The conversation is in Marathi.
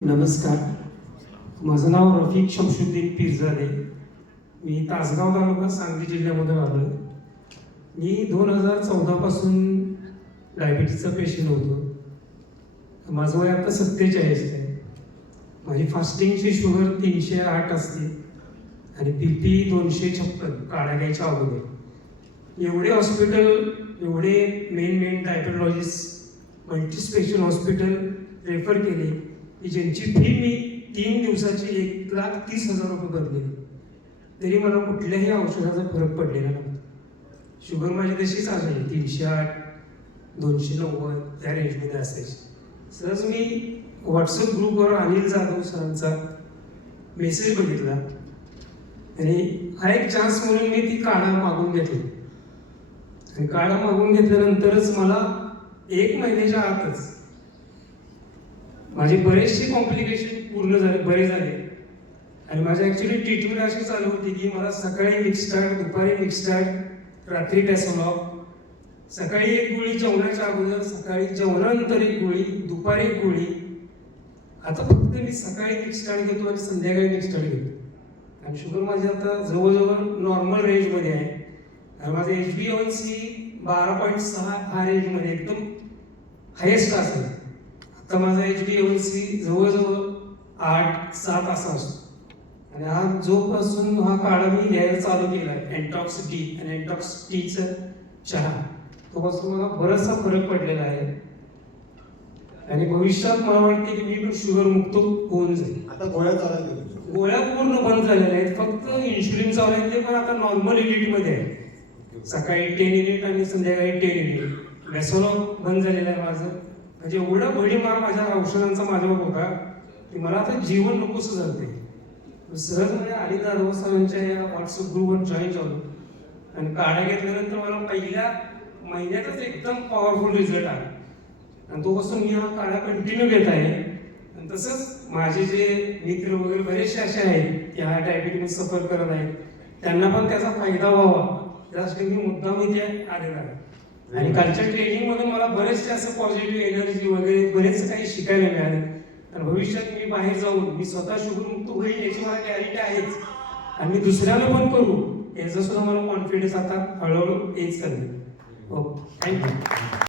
नमस्कार, माझं नाव रफिक शमशुद्दीन पीरजादे. मी तासगाव तालुका सांगली जिल्ह्यामध्ये आलो. मी 2014 पासून डायबिटीजचा पेशंट होतो. माझं वय आता 47 आहे. माझी फास्टिंगची शुगर 308 असते आणि BP 256 काढा घ्यायच्या अगोदर. एवढे हॉस्पिटल, एवढे मेन डायबेटॉलॉजिस्ट, मल्टीस्पेशल हॉस्पिटल रेफर केले की ज्यांची फी मी 3 दिवसाची 1,30,000 रुपये भरलेली, तरी मला कुठल्याही औषधाचा फरक पडलेला नव्हता. शुगर माझी तशीच असायची 308, 290 त्या रेंजमध्ये असायची. सहज मी व्हॉट्सअप ग्रुपवर अनिल जाधव सरांचा मेसेज बघितला आणि हा एक चान्स म्हणून मी ती काढा मागून घेतली. आणि काढा मागून घेतल्यानंतरच मला 1 महिन्याच्या आतच माझे बरेचसे कॉम्प्लिकेशन पूर्ण झाले, बरे झाले. आणि माझी ॲक्च्युली ट्रीटमेंट अशी चालू होती की मला सकाळी मिक्सटार्ट, दुपारी मिक्सटार्ट, रात्री पॅसोलॉग, सकाळी एक गोळी जेवणाच्या अगोदर, सकाळी जेवणानंतर एक गोळी, दुपारी एक गोळी. आता फक्त मी सकाळी मिक्सटार्ट घेतो आणि संध्याकाळी मिक्सटार्ट घेतो. आणि शुगर माझी आता जवळजवळ नॉर्मल रेंजमध्ये आहे. आणि माझं HbA1c 12.6 हा रेंजमध्ये एकदम हायेस्ट असेल. आता माझा HbA1c जवळजवळ 8-7 असा असतो. आणि आज जोपासून हा काढा मी घ्यायला चालू केला आहे, एंटॉक्स टी आणि एंटॉक्स टीचं चहा, तोपासून मला बराचसा फरक पडलेला आहे. आणि भविष्यात मला वाटते की मी पण शुगर मुक्त होऊन जाईल. आता गोळ्या चालू, गोळ्या पूर्ण बंद झालेल्या आहेत, फक्त इन्शुलिन चालू आहे. ते पण आता नॉर्मल युनिटमध्ये आहे. सकाळी 10 युनिट आणि संध्याकाळी 10 युनिट. मॅसोलॉग बंद झालेलं आहे माझं. म्हणजे एवढा भडीमार माझ्या औषधांचा माझ्यावर होता की मला आता जीवन नकोसं झालंय. सहज म्हणजे अनिल जाधव सरांच्या या व्हॉट्सअप ग्रुपवर जॉईन झालो आणि काढा घेतल्यानंतर मला पहिल्या महिन्यातच एकदम पॉवरफुल रिझल्ट आला. आणि तोपासून मी हा काढा कंटिन्यू घेत आहे. आणि तसंच माझे जे मित्र वगैरे बरेचसे असे आहेत की हा डायबिटीज सफर करत आहेत, त्यांना पण त्याचा फायदा व्हावा त्यासाठी मी मुद्दाम इथे आलेला आहे. आणि कालच्या ट्रेनिंगमधून मला बरेचसे असं पॉझिटिव्ह एनर्जी वगैरे बरेच काही शिकायला मिळाले. आणि भविष्यात मी बाहेर जाऊन मी स्वतः शुगरमुक्त होईल याची मला गॅरंटी आहेच. आणि मी दुसऱ्याला पण करू याचा सुद्धा मला कॉन्फिडन्स आता हळूहळू येत चालले. हो, थँक्यू.